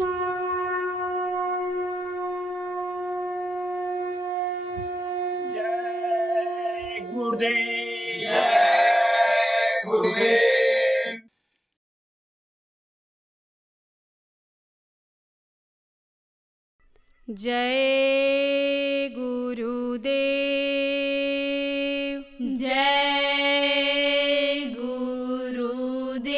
जय गुरुदेव। जय गुरुदेव। जय गुरुदेव। जय गुरुदेव।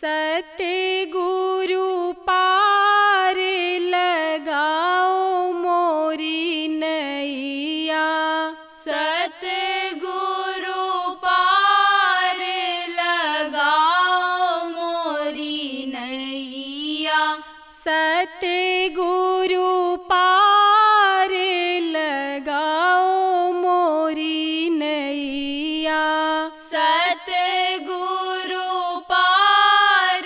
सतगुरु पार लगाओ मोरी नैया। सतगुरु पार लगाओ मोरी नैया। सतगुरु पार लगाओ मोरी नैया। सतगुरु पार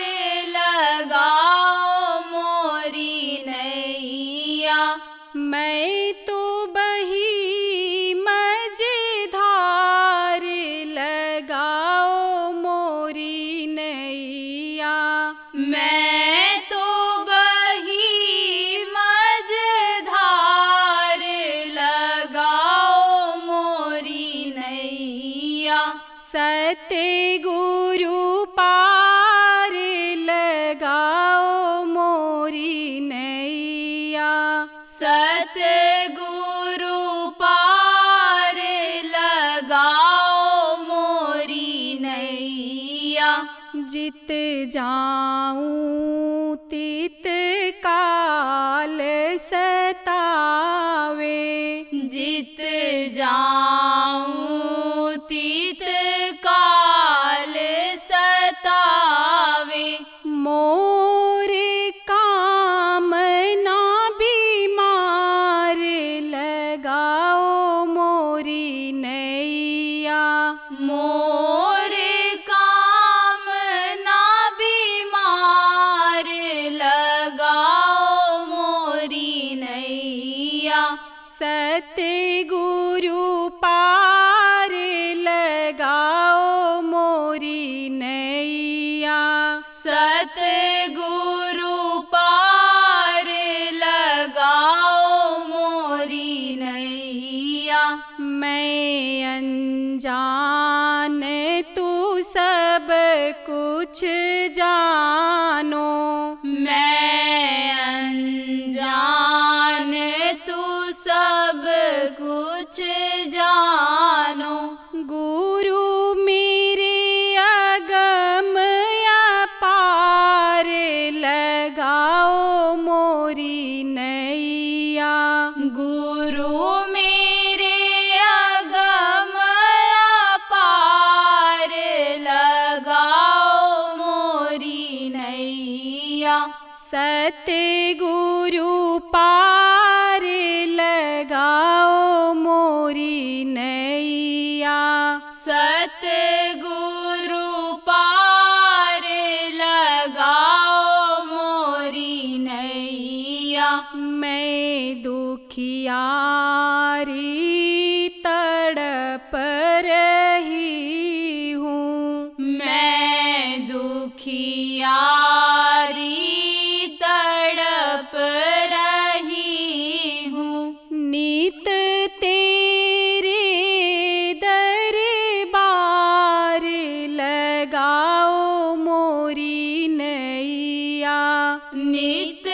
लगाओ मोरी नैया। मैं तो बही मझधार लगाओ मोरी नैया। मैं तो बही मझधार लगाओ मोरी नैया। सतगुरु पार लगाओ मोरी नैया। सतगुरु पार लगाओ मोरी नैया। जित जाऊं तित काल सतावे। जित जाऊं तित काल सतावे। मोरे कामना बीमार लगाओ मोरी नैया। मोरे कामना बीमार लगाओ मोरी नैया। सतगुरु पार लगाओ मोरी नैया। सतगुरु पार लगाओ मोरी नैया। मैं अनजान तू सब कुछ जानो। मैं अनजान तू सब कुछ जानो। गुरु मेरे अगम अपार लगाओ मोरी नैया। गुरु मेरे अगम अपार लगाओ मोरी नैया। सतगुरु पार लगाओ मोरी नैया। सतगुरु पार लगाओ मोरी नैया। मैं दुखियारी तड़प रही हूँ। मैं दुखियारी तड़प रही हूँ। नित तेरे दरबार लगाओ मोरी नैया। नित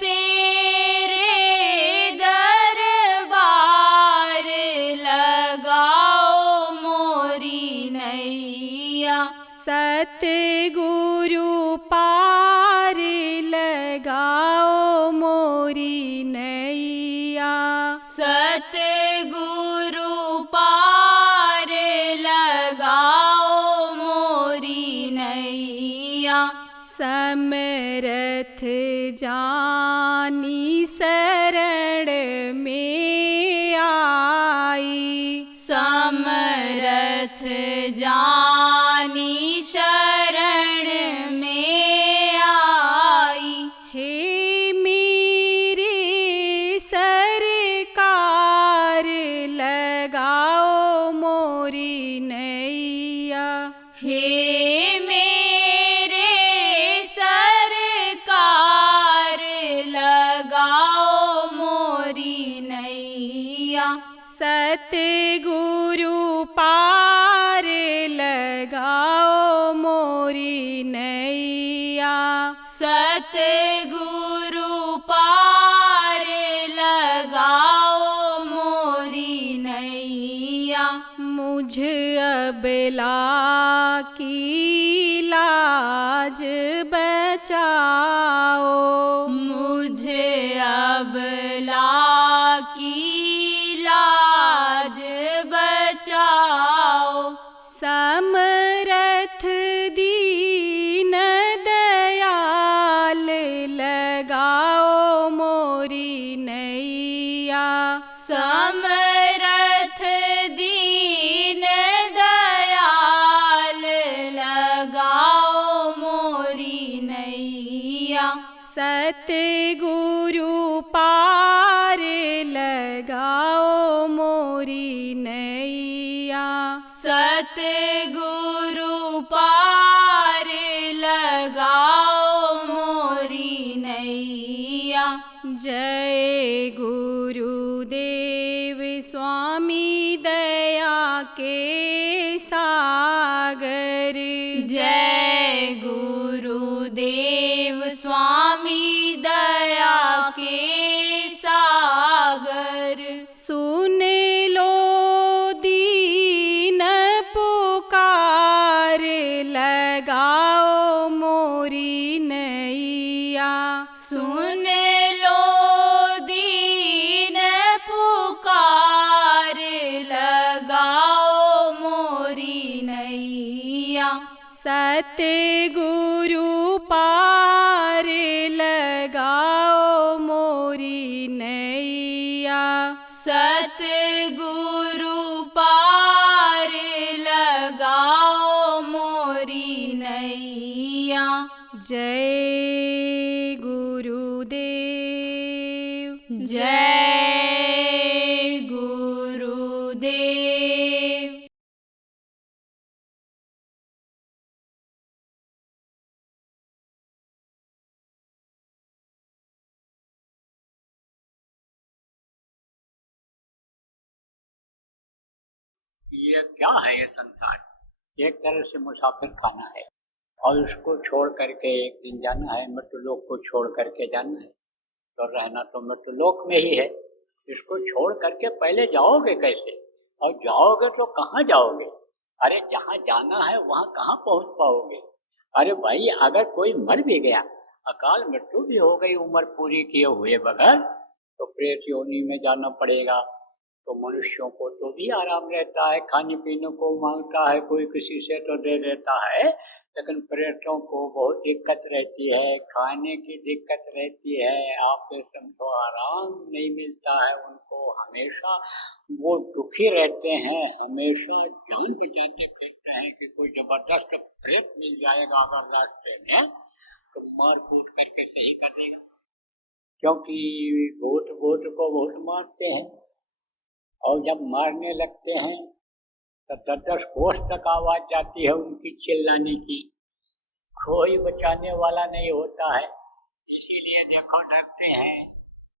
तेरे दरबार लगाओ मोरी नैया। सतगुरु पार लगाओ मोरी नैया। सतगुरु पार लगाओ मोरी नैया। समरथ जानी शरण में आई। समरथ जानी शरण में आई। हे मेरे सरकार लगाओ मोरी नैया। हे मेरे सरकार सतगुरु पार लगाओ मोरी नैया। मुझ अबला की लाज बचाओ, मुझे अबला की लाज बचाओ। समरथ दीन दयाल लगाओ मोरी नैया। समरथ दीन दयाल लगाओ मोरी नैया। सतगुरु पार लगाओ मोरी नैया। सतगुरु पार लगाओ मोरी नैया। जय गुरुदेव स्वामी दया के सागर। जय गुरुदेव स्वामी दया के सागर। सुन लो दीन पुकार लगाओ मोरी नैया। सुन लो दीन पुकार लगाओ मोरी नैया। सतगुरु पार लगाओ मोरी नैया। सतगुरु पार लगाओ मोरी नैया। जय गुरुदेव। जय गुरुदेव। ये क्या है ये संसार? एक तरह से मुसाफिर खाना है और उसको छोड़ करके एक दिन जाना है, मृत्युलोक को छोड़ करके जाना है। तो रहना तो मृत्युलोक में ही है, इसको छोड़ करके पहले जाओगे कैसे? और जाओगे तो कहाँ जाओगे? अरे जहाँ जाना है वहाँ कहाँ पहुँच पाओगे? अरे भाई अगर कोई मर भी गया, अकाल मृत्यु भी हो गई उम्र पूरी किए हुए बगैर, तो प्रेत योनि में जाना पड़ेगा। तो मनुष्यों को तो भी आराम रहता है, खाने पीने को मांगता है, कोई किसी से तो दे देता है, लेकिन प्रेतों को बहुत दिक्कत रहती है, खाने की दिक्कत रहती है। आप समझो आराम नहीं मिलता है उनको, हमेशा वो दुखी रहते हैं, हमेशा जान बचाते फिरते हैं कि कोई जबरदस्त प्रेत मिल जाएगा अगर रास्ते में तो मार कूट करके सही कर देगा। क्योंकि भूत को बहुत मारते हैं और जब मारने लगते हैं तो 10-10 कोस तक आवाज जाती है उनकी चिल्लाने की, कोई बचाने वाला नहीं होता है। इसीलिए देखो डरते हैं।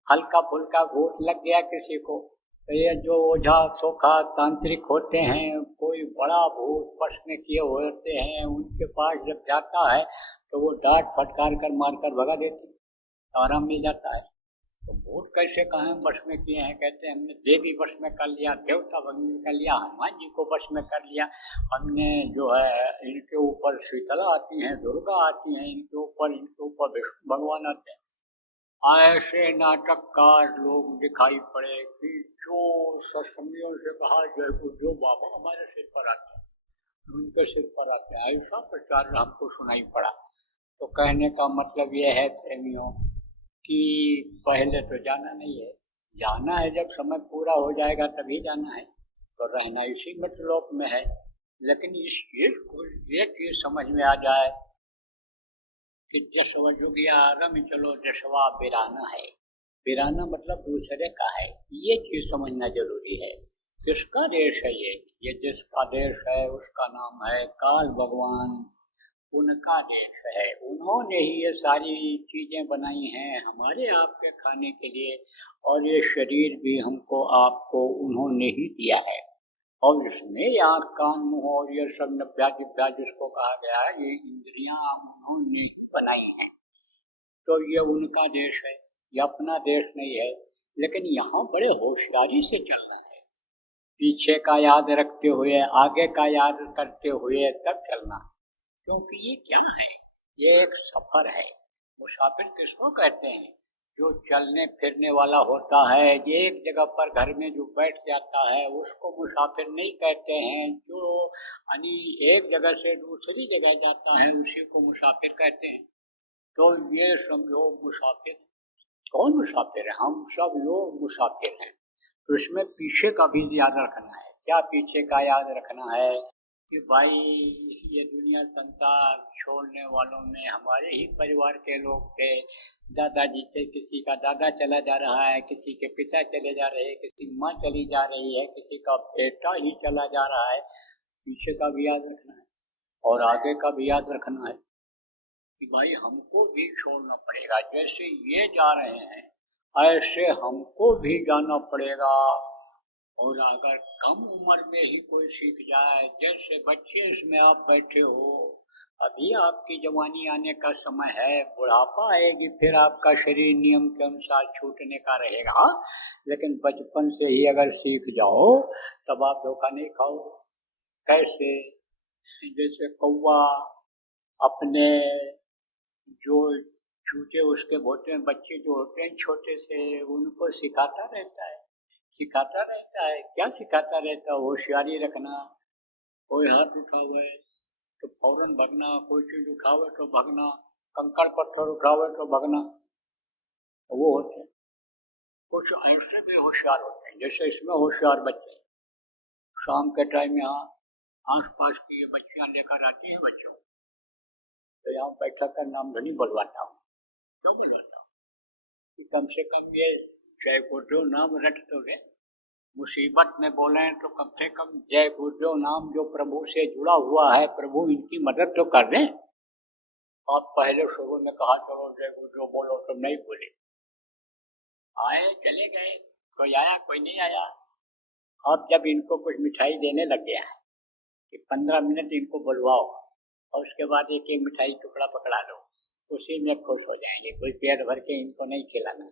हल्का फुल्का भूत लग गया किसी को तो ये जो ओझा सोखा तांत्रिक होते हैं, कोई बड़ा भूत वश में किए होते हैं, उनके पास जब जाता है तो वो डांट फटकार कर मारकर भगा देते हैं, आराम मिल जाता है। तो भूत कैसे कहाँ वश में किए हैं? कहते हैं हमने देवी वश में कर लिया, देवता वश में कर लिया, हनुमान जी को वश में कर लिया, हमने जो है इनके ऊपर शीतला आती हैं, दुर्गा आती हैं, इनके ऊपर विष्णु भगवान आते हैं। ऐसे नाटककार लोग दिखाई पड़े कि जो सत्संगियों से कहा जो बाबा हमारे सिर पर आते हैं उनके सिर पर आते हैं, ऐसा प्रचार हमको सुनाई पड़ा। तो कहने का मतलब ये है प्रेमियों कि पहले तो जाना नहीं है, जाना है जब समय पूरा हो जाएगा तभी जाना है। तो रहना इसी मृत्युलोक में है, लेकिन इस चीज को ये चीज समझ में आ जाए कि जसवा जुगिया रम चलो जसवा बिराना है। बिराना मतलब दूसरे का है, ये चीज समझना जरूरी है। किसका देश है ये जिसका देश है उसका नाम है काल भगवान, उनका देश है। उन्होंने ही ये सारी चीजें बनाई हैं हमारे आपके खाने के लिए, और ये शरीर भी हमको आपको उन्होंने ही दिया है। और इसमें आँख कान मुँह और ये सब नब्या जिब्या जिसको कहा गया है, ये इंद्रियां उन्होंने बनाई हैं। तो ये उनका देश है, ये अपना देश नहीं है। लेकिन यहाँ बड़े होशियारी से चलना है, पीछे का याद रखते हुए, आगे का याद करते हुए तब चलना है। क्योंकि ये क्या है, ये एक सफर है। मुसाफिर किसको कहते हैं? जो चलने फिरने वाला होता है, ये एक जगह पर घर में जो बैठ जाता है उसको मुसाफिर नहीं कहते हैं। जो यानी एक जगह से दूसरी जगह जाता है उसी को मुसाफिर कहते हैं। तो ये समझो मुसाफिर कौन मुसाफिर है? हम सब लोग मुसाफिर हैं। तो इसमें पीछे का भी याद रखना है। क्या पीछे का याद रखना है? कि भाई ये दुनिया संसार छोड़ने वालों में हमारे ही परिवार के लोग थे। दादाजी थे, किसी का दादा चला जा रहा है, किसी के पिता चले जा रहे हैं, किसी की माँ चली जा रही है, किसी का बेटा ही चला जा रहा है। पीछे का भी याद रखना है और आगे का भी याद रखना है कि भाई हमको भी छोड़ना पड़ेगा। जैसे ये जा रहे हैं ऐसे हमको भी जाना पड़ेगा। और अगर कम उम्र में ही कोई सीख जाए, जैसे बच्चे इसमें आप बैठे हो, अभी आपकी जवानी आने का समय है, बुढ़ापा आएगी फिर आपका शरीर नियम के अनुसार छूटने का रहेगा। लेकिन बचपन से ही अगर सीख जाओ तब आप धोखा नहीं खाओ। कैसे? जैसे कौवा अपने जो चूचे उसके होते हैं, बच्चे जो होते हैं छोटे से, उनको सिखाता रहता है। क्या सिखाता रहता है? होशियारी रखना। कोई हाथ उठावे तो फौरन भगना, कोई चीज उठावे तो भगना, कंकड़ पत्थर उठावे तो भगना। वो होते हैं। कुछ ऐसे भी होशियार होते हैं, जैसे इसमें होशियार बच्चे शाम के टाइम यहाँ आस पास की ये बच्चियाँ लेकर आती हैं बच्चों, तो यहाँ बैठा कर नाम धनी बुलवाता हूँ। क्यों बुलवाता हूँ? कि कम से कम ये जय गुरुदेव नाम रट तो ले। मुसीबत में बोले तो कम से कम जय गुरुदेव नाम जो प्रभु से जुड़ा हुआ है, प्रभु इनकी मदद तो कर दें। आप पहले शुरू में कहा चलो जय गुरुदेव बोलो, तो नहीं बोले, आए चले गए, कोई आया कोई नहीं आया। अब जब इनको कुछ मिठाई देने लग गया है कि 15 मिनट इनको बुलवाओ और उसके बाद एक एक मिठाई टुकड़ा पकड़ा लो, उसी में खुश हो जाएंगे। कोई पेट भर के इनको नहीं खिलाना।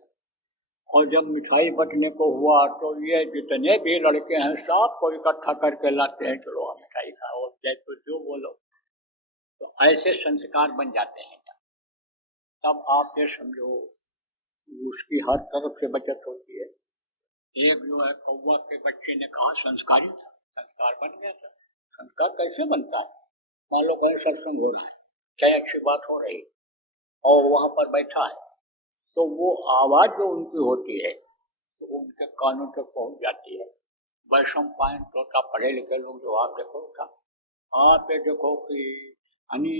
और जब मिठाई बंटने को हुआ तो ये जितने भी लड़के हैं सब को इकट्ठा करके लाते हैं, चलो आप मिठाई खाओ, जैसे जो बोलो। तो ऐसे संस्कार बन जाते हैं। तब आप ये समझो उसकी हर तरफ से बचत होती है। एक जो है कौवा के बच्चे ने कहा संस्कारी था, संस्कार बन गया था। संस्कार कैसे बनता है? मान लो कहीं सत्संग हो रहा है, चाहे अच्छी बात हो रही और वहां पर बैठा है, तो वो आवाज जो उनकी होती है तो उनके कानों तक पहुंच जाती है। वैष्णव पायन तोता पढ़े लिखे लोग जो आप देखो, आप ये देखो कि यानी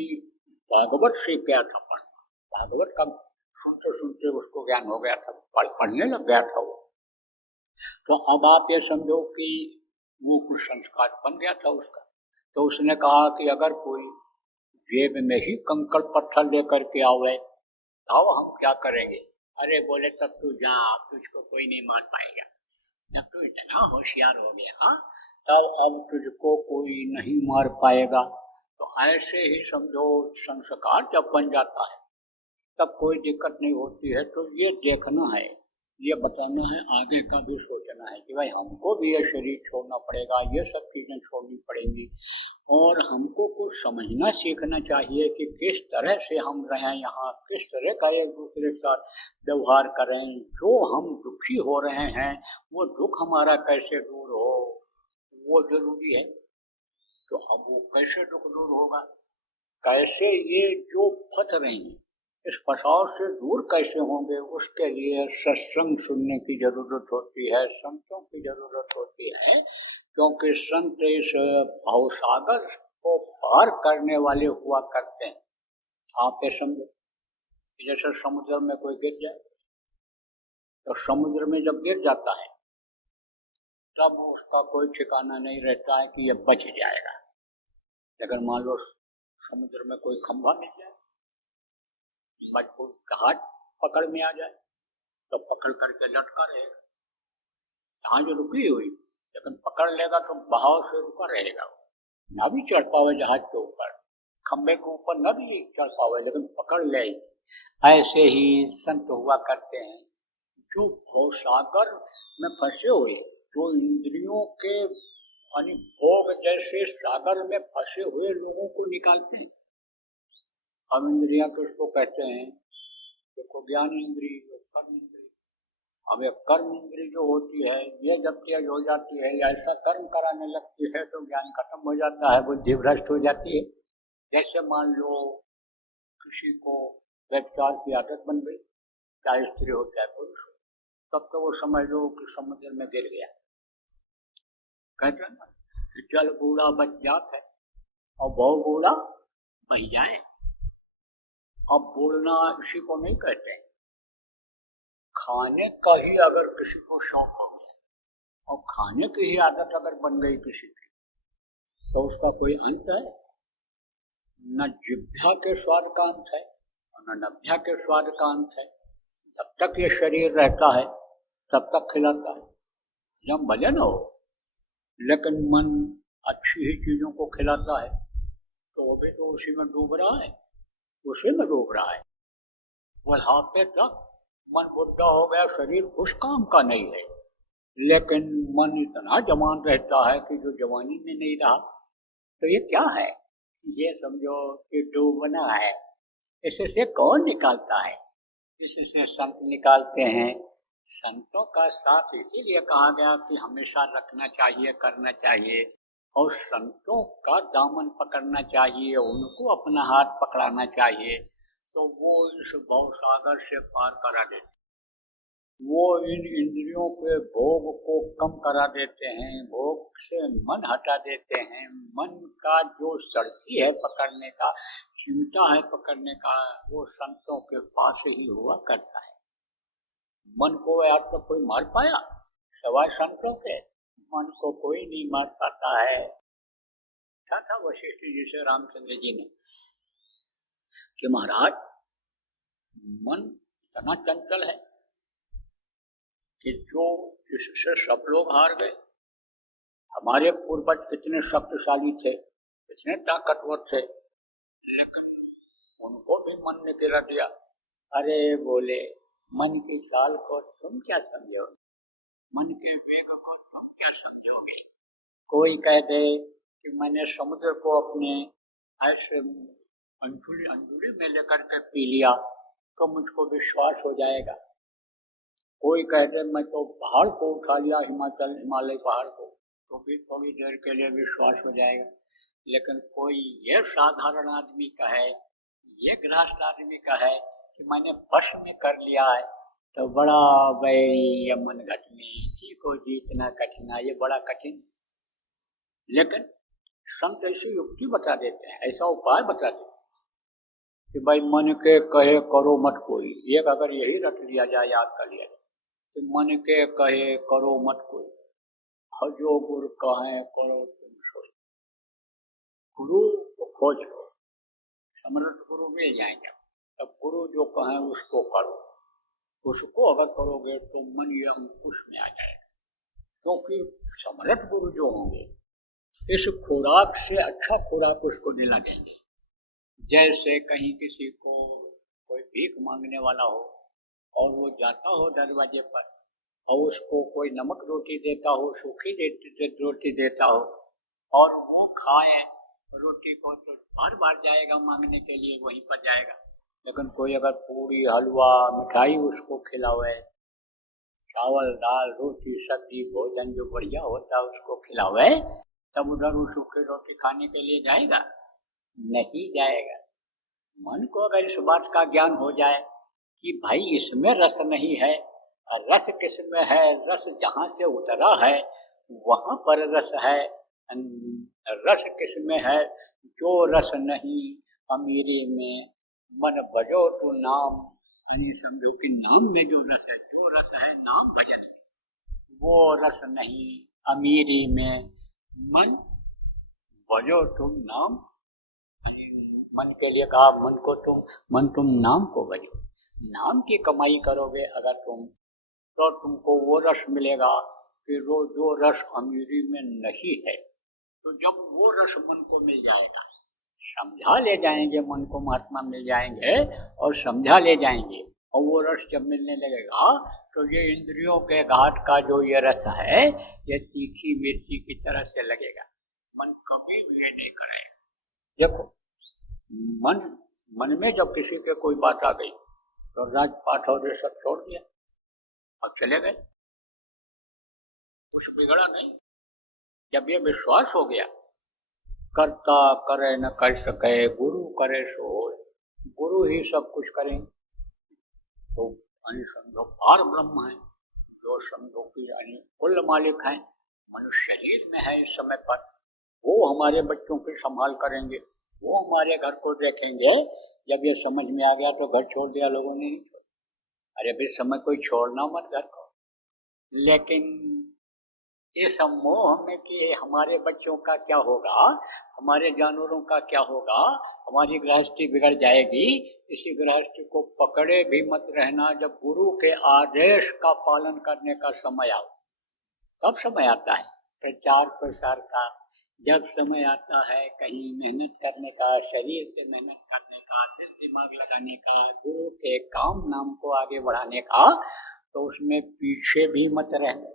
भागवत से क्या था पढ़ना, भागवत का सुनते सुनते उसको ज्ञान हो गया था, पढ़ने लग गया था वो। तो अब आप ये समझो कि वो कुछ संस्कार बन गया था उसका। तो उसने कहा कि अगर कोई जेब में ही कंकड़ पत्थर लेकर के आवे तो हम क्या करेंगे? अरे बोले तब तू जा, तुझको कोई नहीं मार पाएगा। जब तू इतना होशियार हो गया तब अब तुझको कोई नहीं मार पाएगा। तो ऐसे ही समझो संस्कार जब बन जाता है तब कोई दिक्कत नहीं होती है। तो ये देखना है, ये बताना है, आगे का भी सोचना है कि भाई हमको भी ये शरीर छोड़ना पड़ेगा, ये सब चीज़ें छोड़नी पड़ेंगी। और हमको कुछ समझना सीखना चाहिए कि किस तरह से हम रहें यहाँ, किस तरह का एक दूसरे के साथ व्यवहार करें। जो हम दुखी हो रहे हैं वो दुख हमारा कैसे दूर हो, वो जरूरी है। तो अब वो कैसे दुख दूर होगा, कैसे ये जो फंस रहे हैं इस फसाव से दूर कैसे होंगे, उसके लिए सत्संग सुनने की जरूरत होती है, संतों की जरूरत होती है। क्योंकि संत इस भवसागर को पार करने वाले हुआ करते हैं। आप ये समझो, जैसे समुद्र में कोई गिर जाए तो समुद्र में जब गिर जाता है तब उसका कोई ठिकाना नहीं रहता है कि ये बच जाएगा। अगर मान लो समुद्र में कोई खंभा मिल जाए, मजबूत घाट पकड़ में आ जाए तो पकड़ करके लटका रहेगा। जहाज रुकी हुई लेकिन पकड़ लेगा तो बहाव से रुका रहेगा, ना भी चढ़ पावे जहाज के ऊपर, खंबे के ऊपर न भी चढ़ पावे लेकिन पकड़ ले। ऐसे ही संत हुआ करते हैं जो भवसागर में फंसे हुए, जो इंद्रियों के यानी भोग जैसे सागर में फंसे हुए लोगों को निकालते हैं। हम इंद्रिया किसको कहते हैं? देखो, ज्ञान इंद्रिय, कर्म इंद्रिय। अब एक कर्म इंद्रिय जो होती है, ये जब तेज हो जाती है या ऐसा कर्म कराने लगती है तो ज्ञान खत्म हो जाता है, बुद्धि भ्रष्ट हो जाती है। जैसे मान लो किसी को व्यभिचार की आदत बन गई, चाहे स्त्री हो चाहे पुरुष हो, तब तो वो समझ लो कि समुद्र में गिर गया। कहते हैं ना कि जल बूढ़ा बच जात है और बहु बूढ़ा बह जाए। अब बोलना इसी को नहीं कहते हैं। खाने का ही अगर किसी को शौक हो गया और खाने की ही आदत अगर बन गई किसी की, तो उसका कोई अंत है? न जिह्वा के स्वाद का अंत है और न नभ्या के स्वाद का अंत है। जब तक ये शरीर रहता है तब तक खिलाता है, जब भले न हो। लेकिन मन अच्छी ही चीजों को खिलाता है तो वो भी तो उसी में डूब रहा है, उसी में डूब रहा है। बुढ़ापे तक मन बुढ़ा हो गया, शरीर कुछ काम का नहीं है, लेकिन मन इतना जवान रहता है कि जो जवानी में नहीं रहा। तो ये क्या है? ये समझो कि डूबना है। इससे कौन निकालता है? इससे संत निकालते हैं। संतों का साथ इसीलिए कहा गया कि हमेशा रखना चाहिए, करना चाहिए, और संतों का दामन पकड़ना चाहिए, उनको अपना हाथ पकड़ाना चाहिए, तो वो इस भवसागर से पार करा देते। वो इन इंद्रियों के भोग को कम करा देते हैं, भोग से मन हटा देते हैं। मन का जो सरसी है पकड़ने का, चिमटा है पकड़ने का, वो संतों के पास ही हुआ करता है। मन को आज तक कोई मार पाया? सवाल संतों के। मन को कोई नहीं मार पाता है। था वशिष्ठ जी से रामचंद्र जी ने कि महाराज, मन इतना चंचल है कि जो इससे सब लोग हार गए। हमारे पूर्वज कितने शक्तिशाली थे, कितने ताकतवर थे, लेकिन उनको भी मन ने गिरा दिया। अरे बोले, मन की चाल को तुम क्या समझोगे? मन के वेग को तुम क्या समझोगे? कोई कह दे कि मैंने समुद्र को अपने ऐसे अंजुरी में लेकर के पी लिया तो मुझको विश्वास हो जाएगा। कोई कह दे मैं तो पहाड़ को उठा लिया, हिमालय पहाड़ को, तो भी थोड़ी देर के लिए विश्वास हो जाएगा। लेकिन कोई ये साधारण आदमी कहे, ये गृहस्थ आदमी कहे कि मैंने वश में कर लिया है, तो बड़ा बैरी ये मन घटनी, इसी को जीतना कठिन, ये बड़ा कठिन। लेकिन संत ऐसी युक्ति बता देते हैं, ऐसा उपाय बता देते हैं कि भाई मन के कहे करो मत कोई। एक अगर यही रट लिया जाए, याद कर लिया जाए कि मन के कहे करो मत कोई, हजो गुरु कहे करो तुम सोच। गुरु को खोज लो, समर्थ गुरु मिल जाएंगे। तब गुरु जो कहे उसको करो, उसको अगर करोगे तो मन ये अंकुश में आ जाएगा। क्योंकि समर्थ गुरु जो होंगे इस खुराक से अच्छा खुराक उसको दिला देंगे। जैसे कहीं किसी को कोई भीख मांगने वाला हो और वो जाता हो दरवाजे पर और उसको कोई नमक रोटी देता हो, सूखी रोटी देता हो, और वो खाए रोटी को तो बार बार जाएगा मांगने के लिए, वहीं पर जाएगा। लेकिन कोई अगर पूरी, हलवा, मिठाई उसको खिलावे, चावल दाल रोटी सब्जी भोजन जो बढ़िया होता है उसको खिलावे, तब उधर वो सूखी रोटी खाने के लिए जाएगा? नहीं जाएगा। मन को अगर इस बात का ज्ञान हो जाए कि भाई इसमें रस नहीं है, रस किसमें है, रस जहाँ से उतरा है वहाँ पर रस है, रस किसमें है, जो रस नहीं अमीरी में, मन भजो तो नाम, यानी समझो कि नाम में जो रस है, जो रस है नाम भजन में, वो रस नहीं अमीरी में, मन भजो तुम नाम। मन के लिए कहा मन तुम नाम को भजो। नाम की कमाई करोगे अगर तुम, तो तुमको वो रस मिलेगा कि जो रस अमीरी में नहीं है। तो जब वो रस मन को मिल जाएगा, समझा ले जाएंगे, मन को महात्मा मिल जाएंगे और समझा ले जाएंगे, और वो रस जब मिलने लगेगा तो ये इंद्रियों के घाट का जो ये रस है ये तीखी मिर्ची की तरह से लगेगा। मन कभी भी ये नहीं करेगा। देखो मन में जब किसी के कोई बात आ गई तो राजपाट और ये सब छोड़ दिया और चले गए, कुछ बिगड़ा नहीं। जब ये विश्वास हो गया, करता करे न कर सके गुरु करे सो होए, गुरु ही सब कुछ करेंगे, तो समझो पार ब्रह्म है, जो समझो कि कुल मालिक है, मनुष्य शरीर में है इस समय पर, वो हमारे बच्चों की संभाल करेंगे, वो हमारे घर को देखेंगे। जब ये समझ में आ गया तो घर छोड़ दिया लोगों ने, अरे भी समय कोई छोड़ना मत घर को। लेकिन ये सम्मोह में कि हमारे बच्चों का क्या होगा, हमारे जानवरों का क्या होगा, हमारी गृहस्थी बिगड़ जाएगी, इसी गृहस्थी को पकड़े भी मत रहना। जब गुरु के आदेश का पालन करने का समय आओ, कब समय आता है प्रचार प्रसार का, जब समय आता है कहीं मेहनत करने का, शरीर से मेहनत करने का, दिल दिमाग लगाने का, गुरु के काम नाम को आगे बढ़ाने का, तो उसमें पीछे भी मत रहना,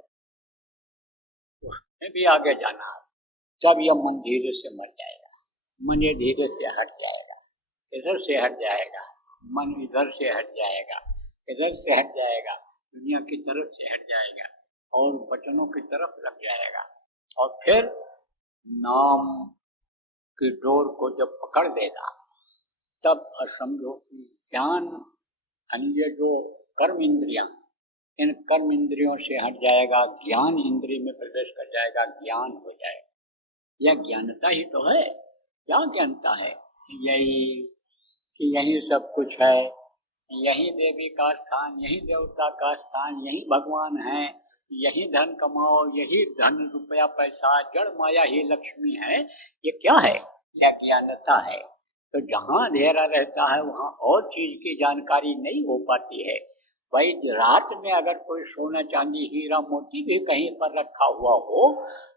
उसमें भी आगे जाना। जब यह मन धीरे से मर जाएगा, मन ये धीरे से हट जाएगा, इधर से हट जाएगा, मन इधर से हट जाएगा, इधर से हट जाएगा, दुनिया की तरफ से हट जाएगा और वचनों की तरफ लग जाएगा, और फिर नाम की डोर को जब पकड़ देगा तब समझो कि ज्ञान, ये जो कर्म इंद्रियां, इन कर्म इंद्रियों से हट जाएगा, ज्ञान इंद्रिय में प्रवेश कर जाएगा, ज्ञान हो जाएगा। यह ज्ञानता ही तो है। क्या ज्ञानता है? यही कि यही सब कुछ है, यही देवी का स्थान, यही देवता का स्थान, यही भगवान है, यही धन कमाओ, यही धन रुपया पैसा, जड़ माया ही लक्ष्मी है। ये क्या है? यह ज्ञानता है। तो जहाँ अंधेरा रहता है वहाँ और चीज की जानकारी नहीं हो पाती है। भाई रात में अगर कोई सोना चांदी हीरा मोती भी कहीं पर रखा हुआ हो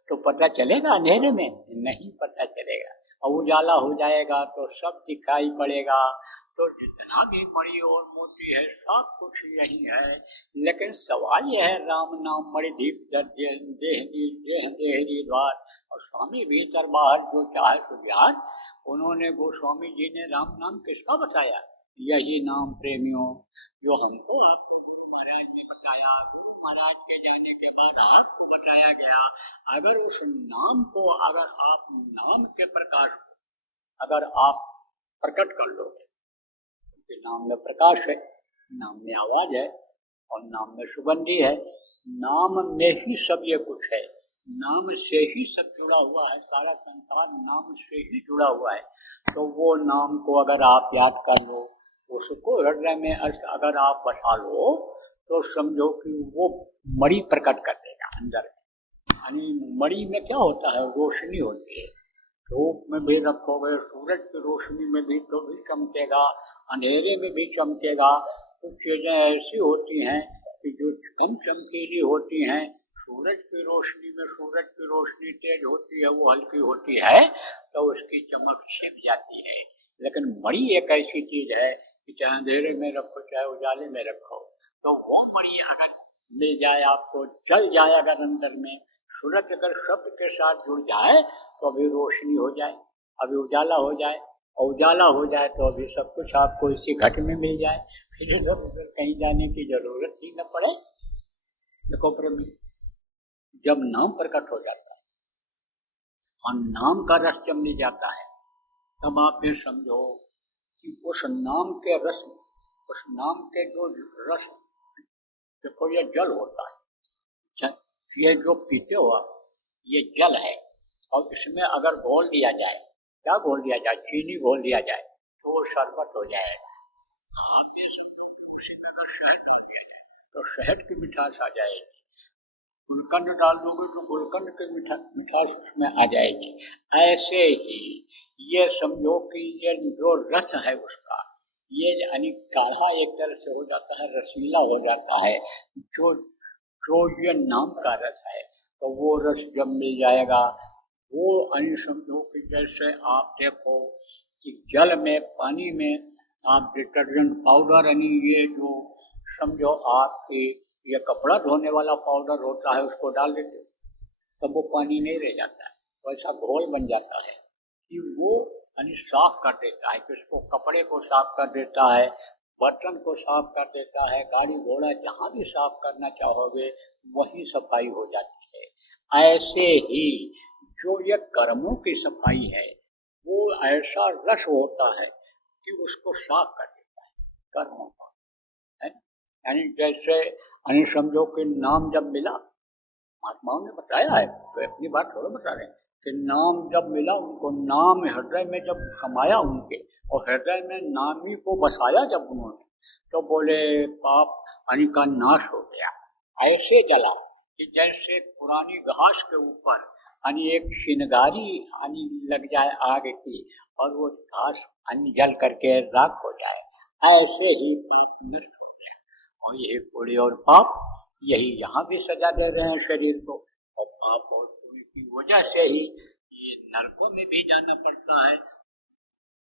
तो पता चलेगा? अंधेरे में नहीं पता चलेगा, और उजाला हो जाएगा तो सब दिखाई पड़ेगा। तो जितना भी मणि और मोती है सब कुछ यही है। लेकिन सवाल यह है, राम नाम मणिदीप देहरी द्वार, और स्वामी भीतर बाहर जो चाहे सुझार। उन्होंने गोस्वामी जी ने राम नाम किसका बताया? यही नाम प्रेमियों जो हमको आपको गुरु महाराज ने बताया, गुरु महाराज के जाने के बाद आपको बताया गया। अगर उस नाम को, अगर आप नाम के प्रकाश को अगर आप प्रकट कर लोगे, क्योंकि नाम में प्रकाश है, नाम में आवाज है और नाम में सुगंधी है, नाम में ही सब ये कुछ है, नाम से ही सब जुड़ा हुआ है, सारा संसार नाम से ही जुड़ा हुआ है। तो वो नाम को अगर आप याद कर लो, उसको हृदय में अगर आप बसा लो, तो समझो कि वो मणि प्रकट कर देगा अंदर में। यानी मणि में क्या होता है? रोशनी होती है। धूप में भी रखोगे, सूरज की रोशनी में भी तो भी चमकेगा, अंधेरे में भी चमकेगा। कुछ चीजें ऐसी होती हैं कि जो कम चमकीली होती हैं, सूरज की रोशनी में सूरज की रोशनी तेज होती है, वो हल्की होती है तो उसकी चमक छिप जाती है। लेकिन मणि एक ऐसी चीज है कि चाहे अंधेरे में रखो चाहे उजाले में रखो, तो वो मणि अगर मिल जाए आपको, जल जाए अगर अंदर में, सूरज अगर शब्द के साथ जुड़ जाए तो अभी रोशनी हो जाए, अभी उजाला हो जाए, और उजाला हो जाए तो अभी सब कुछ आपको इसी घट में मिल जाए, फिर इधर उधर कहीं जाने की जरूरत ही न पड़े। देखो प्रभु, जब नाम प्रकट हो जाता है और नाम का रस जब मिल जाता है, तब आप ये समझो कि उस नाम के रस, उस नाम के जो रस, देखो ये जल होता है, ये जो पीते हो ये जल है, और इसमें अगर घोल दिया जाए, क्या घोल दिया जाए? चीनी घोल दिया जाए तो वो शरबत हो जाएगा। तो शहद की मिठास आ जाएगी, गुलकंद डाल दोगे तो गुलकंद की मिठास उसमें आ जाएगी। ऐसे ही ये समझो कि ये जो रस है उसका, ये यानी काढ़ा एक तरह से हो जाता है, रसीला हो जाता है। जो जो ये नाम का रस है, तो वो रस जब मिल जाएगा, वो समझो कि जैसे आप देखो कि जल में, पानी में आप डिटर्जेंट पाउडर यानी ये जो समझो आपके ये कपड़ा धोने वाला पाउडर होता है उसको डाल देते हो, तब वो पानी नहीं रह जाता है, वैसा घोल बन जाता है कि वो यानी साफ कर देता है, कि उसको कपड़े को साफ कर देता है, बर्तन को साफ कर देता है, गाड़ी घोड़ा जहाँ भी साफ करना चाहोगे वही सफाई हो जाती है। ऐसे ही जो ये कर्मों की सफाई है वो ऐसा रस होता है कि उसको साफ कर देता है कर्मों का, है। यानी जैसे यानी समझो कि नाम जब मिला, महात्माओं ने बताया है, तो अपनी बात थोड़ा बता रहे हैं कि नाम जब मिला उनको, नाम हृदय में जब समाया उनके और हृदय में नाम ही को बसाया जब उन्होंने, तो बोले पाप यानी का नाश हो गया। ऐसे जला कि जैसे पुरानी घास के ऊपर यानी एक चिंगारी यानी लग जाए आग की और वो घास यानी जल करके राख हो जाए, ऐसे ही पाप नष्ट हो जाए। और यही पुण्य और पाप यही यहाँ भी सजा दे रहे हैं शरीर को, और पाप और पुण्य की वजह से ही ये नरकों में भी जाना पड़ता है,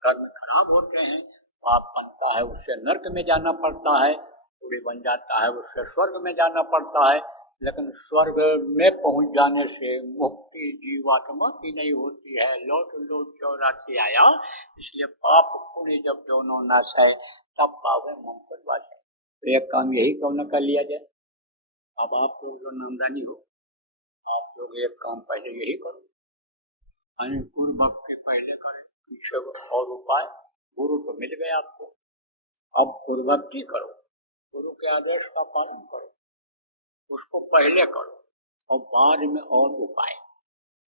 कर्म खराब होते हैं, पाप बनता है उससे नरक में जाना पड़ता है, पुण्य बन जाता है उससे स्वर्ग में जाना पड़ता है। लेकिन स्वर्ग में पहुंच जाने से मुक्ति जीवात्मा की नहीं होती है, लौट लौट 84 आया। इसलिए पाप पुण्य जब दोनों नाश है तब पावे मुमकिन बात है। तो एक काम यही क्यों न कर लिया जाए। अब आप लोग जो नामदानी हो, आप लोग एक काम पहले यही करो, गुरु भक्ति पहले करें, पीछे और उपाय। गुरु तो मिल गए आपको, अब गुरु भक्ति करो, गुरु के आदेश का पालन करो, उसको पहले करो और बाद में और उपाय।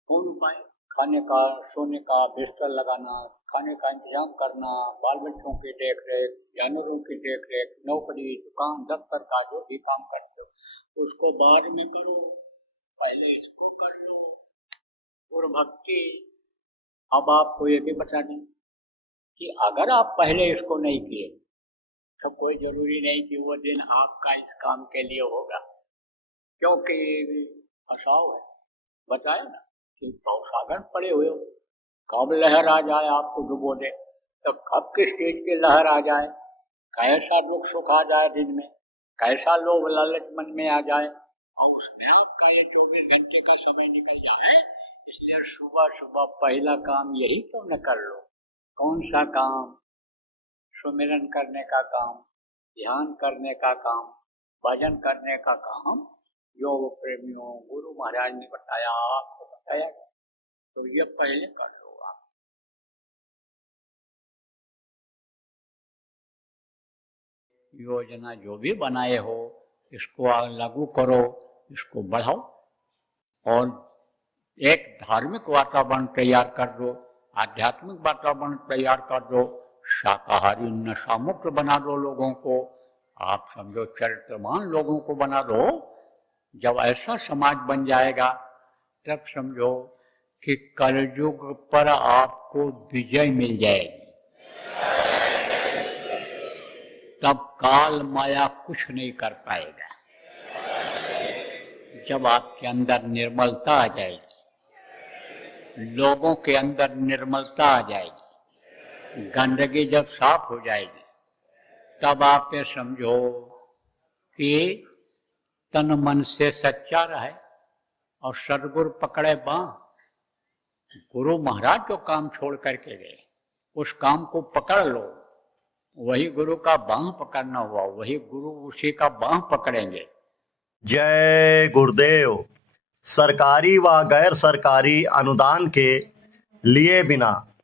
कौन उपाय? खाने का, सोने का, बिस्तर लगाना, खाने का इंतजाम करना, बाल बच्चों की देख रेख, जानवरों की देख रेख, नौकरी, दुकान, दफ्तर का जो भी काम करते हो उसको बाद में करो, पहले इसको कर लो। गुरु भक्ति अब आपको ये भी बता दें कि अगर आप पहले इसको नहीं किए तो कोई जरूरी नहीं कि वो दिन आपका इस काम के लिए होगा, क्योंकि फसाव है। बताया ना कि सागर पड़े हुए हो, कब लहर आ जाए आपको डुबो दे, तो कब किस चीज की लहर आ जाए, कैसा दुख सुख आ जाए दिन में, कैसा लोभ लालच मन में आ जाए और उसमें आपका ये 24 घंटे का समय निकल जाए। इसलिए सुबह सुबह पहला काम यही क्यों न कर लो। कौन सा काम? सुमिरन करने का काम, ध्यान करने का काम, भजन करने का काम। योग प्रेमियों, गुरु महाराज ने बताया, आपको बताया, तो ये पहले कर लो आप। योजना जो भी बनाए हो इसको लागू करो, इसको बढ़ाओ और एक धार्मिक वातावरण तैयार कर दो, आध्यात्मिक वातावरण तैयार कर दो, शाकाहारी नशा मुक्त बना दो लोगों को, आप समझो चरित्रवान लोगों को बना दो। जब ऐसा समाज बन जाएगा तब समझो कि कलयुग पर आपको विजय मिल जाएगी। तब काल माया कुछ नहीं कर पाएगा। जब आपके अंदर निर्मलता आ जाएगी, लोगों के अंदर निर्मलता आ जाएगी, गंदगी जब साफ हो जाएगी, तब आप ये समझो कि तन मन से सच्चा रहे और सदगुरु पकड़े बांह। गुरु महाराज जो काम छोड़ करके गए उस काम को पकड़ लो, वही गुरु का बांह पकड़ना हुआ, वही गुरु उसी का बांह पकड़ेंगे। जय गुरुदेव। सरकारी व गैर सरकारी अनुदान के लिए बिना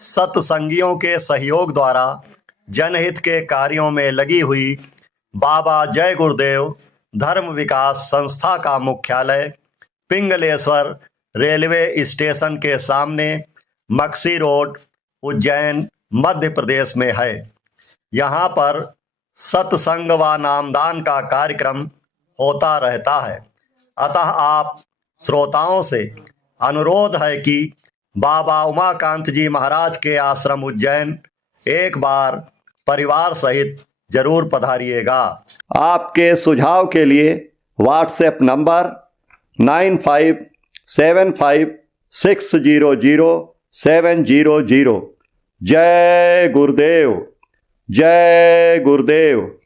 सत्संगियों के सहयोग द्वारा जनहित के कार्यों में लगी हुई बाबा जय गुरुदेव धर्म विकास संस्था का मुख्यालय पिंगलेश्वर रेलवे स्टेशन के सामने मक्सी रोड, उज्जैन, मध्य प्रदेश में है। यहाँ पर सत्संग व नामदान का कार्यक्रम होता रहता है। अतः आप श्रोताओं से अनुरोध है कि बाबा उमाकांत जी महाराज के आश्रम उज्जैन एक बार परिवार सहित जरूर पधारिएगा। आपके सुझाव के लिए व्हाट्सएप नंबर 9575600700, जय गुरुदेव, जय गुरुदेव।